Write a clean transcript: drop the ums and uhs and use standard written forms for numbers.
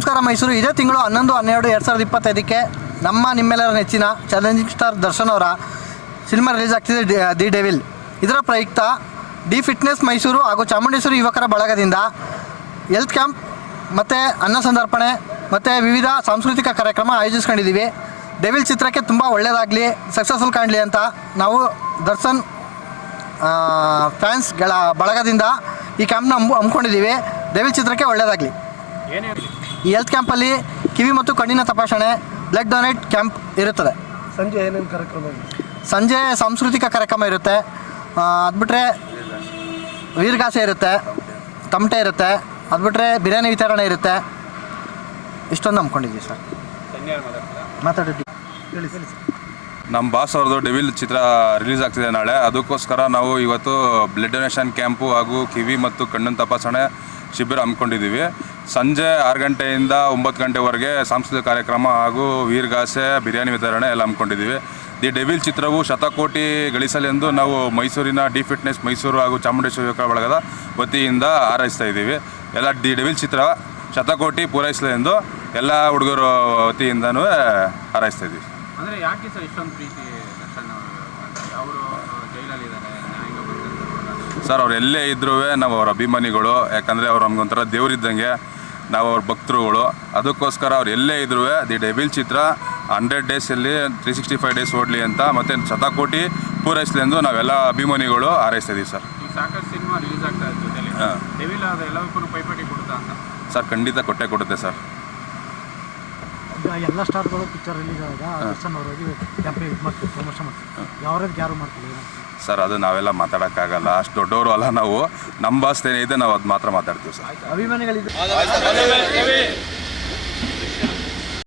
ನಮಸ್ಕಾರ ಮೈಸೂರು. ಇದೇ ತಿಂಗಳು 11-12-2025ಕ್ಕೆ ನಿಮ್ಮೆಲ್ಲರ ನೆಚ್ಚಿನ ಚಾಲೆಂಜಿಂಗ್ ಸ್ಟಾರ್ ದರ್ಶನ್ ಅವರ ಸಿನಿಮಾ ರಿಲೀಸ್ ಆಗ್ತಿದೆ, ದಿ ಡೆವಿಲ್. ಇದರ ಪ್ರಯುಕ್ತ ಡಿ ಫಿಟ್ನೆಸ್ ಮೈಸೂರು ಹಾಗೂ ಚಾಮುಂಡೇಶ್ವರಿ ಯುವಕರ ಬಳಗದಿಂದ ಹೆಲ್ತ್ ಕ್ಯಾಂಪ್ ಮತ್ತು ಅನ್ನ ಸಂದರ್ಪಣೆ ಮತ್ತು ವಿವಿಧ ಸಾಂಸ್ಕೃತಿಕ ಕಾರ್ಯಕ್ರಮ ಆಯೋಜಿಸ್ಕೊಂಡಿದ್ದೀವಿ. ಡೆವಿಲ್ ಚಿತ್ರಕ್ಕೆ ತುಂಬ ಒಳ್ಳೆಯದಾಗಲಿ, ಸಕ್ಸಸ್ಫುಲ್ ಕಾಣಲಿ ಅಂತ ನಾವು ದರ್ಶನ್ ಫ್ಯಾನ್ಸ್ಗಳ ಬಳಗದಿಂದ ಈ ಕ್ಯಾಂಪ್ನ ಹಮ್ಮಿಕೊಂಡಿದ್ದೀವಿ. ಡೆವಿಲ್ ಚಿತ್ರಕ್ಕೆ ಒಳ್ಳೆಯದಾಗಲಿ. ಈ ಹೆಲ್ತ್ ಕ್ಯಾಂಪಲ್ಲಿ ಕಿವಿ ಮತ್ತು ಕಣ್ಣಿನ ತಪಾಸಣೆ, ಬ್ಲಡ್ ಡೊನೇಟ್ ಕ್ಯಾಂಪ್ ಇರುತ್ತದೆ. ಸಂಜೆ ಏನೇನು ಕಾರ್ಯಕ್ರಮ? ಸಂಜೆ ಸಾಂಸ್ಕೃತಿಕ ಕಾರ್ಯಕ್ರಮ ಇರುತ್ತೆ, ಅದು ಬಿಟ್ಟರೆ ವೀರಗಾಸೆ ಇರುತ್ತೆ, ತಮಟೆ ಇರುತ್ತೆ, ಅದು ಬಿಟ್ಟರೆ ಬಿರಿಯಾನಿ ವಿತರಣೆ ಇರುತ್ತೆ. ಇಷ್ಟೊಂದು ನಂಬ್ಕೊಂಡಿದ್ದೀವಿ ಸರ್. ಮಾತಾಡಿದ್ವಿ ಹೇಳಿ ಸರ್. ನಮ್ಮ ಬಾಸ್ ಅವ್ರದ್ದು ಡೆವಿಲ್ ಚಿತ್ರ ರಿಲೀಸ್ ಆಗ್ತಿದೆ ನಾಳೆ. ಅದಕ್ಕೋಸ್ಕರ ನಾವು ಇವತ್ತು ಬ್ಲಡ್ ಡೊನೇಷನ್ ಕ್ಯಾಂಪು ಹಾಗೂ ಕಿವಿ ಮತ್ತು ಕಣ್ಣಿನ ತಪಾಸಣೆ ಶಿಬಿರ ಹಮ್ಮಿಕೊಂಡಿದ್ದೀವಿ. ಸಂಜೆ 6 ಗಂಟೆಯಿಂದ 9 ಗಂಟೆವರೆಗೆ ಸಾಂಸ್ಕೃತಿಕ ಕಾರ್ಯಕ್ರಮ ಹಾಗೂ ವೀರಗಾಸೆ, ಬಿರಿಯಾನಿ ವಿತರಣೆ ಎಲ್ಲ ಹಮ್ಮಿಕೊಂಡಿದ್ದೀವಿ. ದಿ ಡೆವಿಲ್ ಚಿತ್ರವು ಶತಕೋಟಿ ಗಳಿಸಲೆಂದು ನಾವು ಮೈಸೂರಿನ ಡಿ ಫಿಟ್ನೆಸ್ ಮೈಸೂರು ಹಾಗೂ ಚಾಮುಂಡೇಶ್ವರಿ ಯುವಕರ ಬಳಗದ ವತಿಯಿಂದ ಹಾರೈಸ್ತಾ ಇದ್ದೀವಿ. ಎಲ್ಲ ದಿ ಡೆವಿಲ್ ಚಿತ್ರ ಶತಕೋಟಿ ಪೂರೈಸಲೆಂದು ಎಲ್ಲ ಹುಡುಗರ ವತಿಯಿಂದನೂ ಹಾರೈಸ್ತಾ ಇದ್ದೀವಿ. ಅಂದರೆ ಯಾಕೆ ಸರ್ ಇಷ್ಟೊಂದು ಪ್ರೀತಿ ದರ್ಶನ್ ಅವರು ಜೈಲಲ್ಲಿದ್ದಾರೆ? ಸರ್, ಅವ್ರು ಎಲ್ಲೇ ಇದ್ರೂ ನಾವು ಅವ್ರ ಅಭಿಮಾನಿಗಳು. ಯಾಕಂದರೆ ಅವ್ರು ನಮಗೊಂಥರ ದೇವರಿದ್ದಂಗೆ, ನಾವು ಅವ್ರ ಭಕ್ತರುಗಳು. ಅದಕ್ಕೋಸ್ಕರ ಅವ್ರು ಎಲ್ಲೇ ಇದ್ರೂ ದಿ ಡೆವಿಲ್ ಚಿತ್ರ 100 ಡೇಸಲ್ಲಿ 365 ಡೇಸ್ ಓಡಲಿ ಅಂತ ಮತ್ತು ಶತಕೋಟಿ ಪೂರೈಸಲಿ ಎಂದು ನಾವೆಲ್ಲ ಅಭಿಮಾನಿಗಳು ಹಾರೈಸ್ತಾ ಇದ್ದೀವಿ ಸರ್. ಈಗ ಸಾಕಷ್ಟು ಸಿನಿಮಾ ರಿಲೀಸ್ ಆಗ್ತಾ ಇತ್ತು ಜೊತೆಲಿ, ಡೆವಿಲ್ ಅದು ಎಲ್ಲದಕ್ಕೂ ಪೈಪೋಟಿ ಕೊಡುತ್ತಾ ಅಂತ? ಸರ್, ಖಂಡಿತ ಕೊಡುತ್ತೆ ಸರ್. ಎಲ್ಲ ಸ್ಟಾರ್ಗಳು ಪಿಕ್ಚರ್ ರಿಲೀಸ್ ಆದಾಗ ದರ್ಶನ್ ಅವರಾಗಿ ಕ್ಯಾಂಪೇನ್ ಇದು ಮಾಡ್ತೀವಿ, ಪ್ರಮೋಷನ್ ಮಾಡ್ತೀವಿ. ಯಾರು ಮಾಡ್ತೀವಿ ಸರ್, ಅದು ನಾವೆಲ್ಲ ಮಾತಾಡೋಕ್ಕಾಗಲ್ಲ, ಅಷ್ಟು ದೊಡ್ಡವರು ಅಲ್ಲ ನಾವು. ನಮ್ಮ ಬಾಸ್ ಏನಿದೆ ನಾವು ಅದು ಮಾತ್ರ ಮಾತಾಡ್ತೀವಿ ಸರ್. ಅಭಿಮಾನಿಗಳಿದೆ.